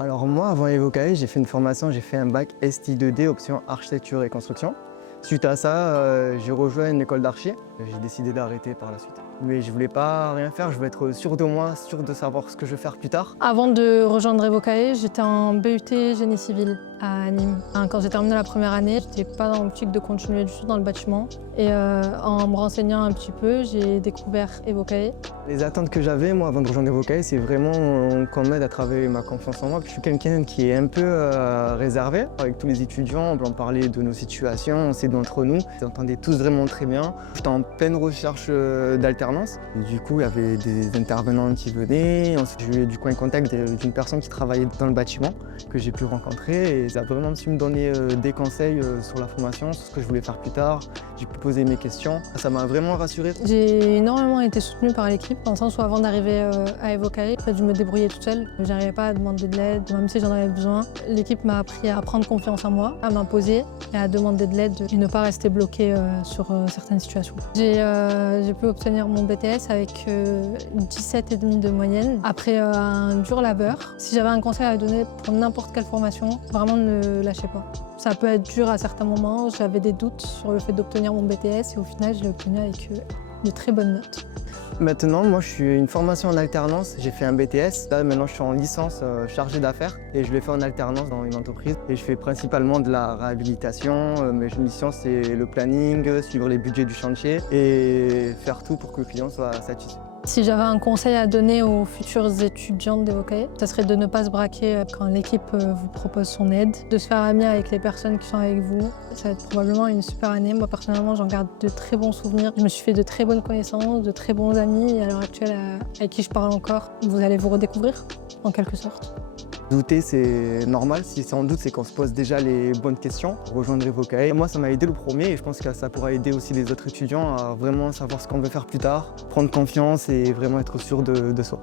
Alors moi, avant Evocae, j'ai fait une formation, j'ai fait un bac STI2D, option architecture et construction. Suite à ça, j'ai rejoint une école d'archi. J'ai décidé d'arrêter par la suite. Mais je voulais pas rien faire, je voulais être sûr de moi, sûr de savoir ce que je veux faire plus tard. Avant de rejoindre Evocae, j'étais en BUT génie civil à Nîmes. Quand j'ai terminé la première année, j'étais pas dans l'optique de continuer du tout dans le bâtiment. Et en me renseignant un petit peu, j'ai découvert Evocae. Les attentes que j'avais, moi, avant de rejoindre Evocae, c'est vraiment qu'on m'aide à travailler ma confiance en moi. Je suis quelqu'un qui est un peu réservé. Avec tous les étudiants, on parlait de nos situations, on sait d'entre nous. Ils entendaient tous vraiment très bien. J'étais en pleine recherche d'alternance. Du coup, il y avait des intervenants qui venaient. Ensuite, j'ai eu du coup un contact d'une personne qui travaillait dans le bâtiment que j'ai pu rencontrer. Et ça a vraiment su me donner des conseils sur la formation, sur ce que je voulais faire plus tard. J'ai pu poser mes questions. Ça m'a vraiment rassuré. J'ai énormément été soutenue par l'équipe, dans le sens où avant d'arriver à Evocae, en fait, je me débrouillais toute seule. Je n'arrivais pas à demander de l'aide, même si j'en avais besoin. L'équipe m'a appris à prendre confiance en moi, à m'imposer et à demander de l'aide et ne pas rester bloquée sur certaines situations. J'ai pu obtenir mon BTS avec 17,5 de moyenne, après un dur labeur. Si j'avais un conseil à donner pour n'importe quelle formation, vraiment ne lâchez pas. Ça peut être dur à certains moments, j'avais des doutes sur le fait d'obtenir mon BTS et au final je l'ai obtenu avec de très bonnes notes. Maintenant, moi, je suis une formation en alternance. J'ai fait un BTS. Là, maintenant, je suis en licence chargé d'affaires et je l'ai fait en alternance dans une entreprise. Et je fais principalement de la réhabilitation. Mes missions, c'est le planning, suivre les budgets du chantier et faire tout pour que le client soit satisfait. Si j'avais un conseil à donner aux futurs étudiants d'Evocae, ça serait de ne pas se braquer quand l'équipe vous propose son aide, de se faire ami avec les personnes qui sont avec vous. Ça va être probablement une super année. Moi, personnellement, j'en garde de très bons souvenirs. Je me suis fait de très bonnes connaissances, de très bons amis et à l'heure actuelle, avec qui je parle encore, vous allez vous redécouvrir, en quelque sorte. Douter, c'est normal. Si c'est en doute, c'est qu'on se pose déjà les bonnes questions. Rejoindre Evocae. Moi, ça m'a aidé le premier et je pense que ça pourra aider aussi les autres étudiants à vraiment savoir ce qu'on veut faire plus tard, prendre confiance et vraiment être sûr de soi.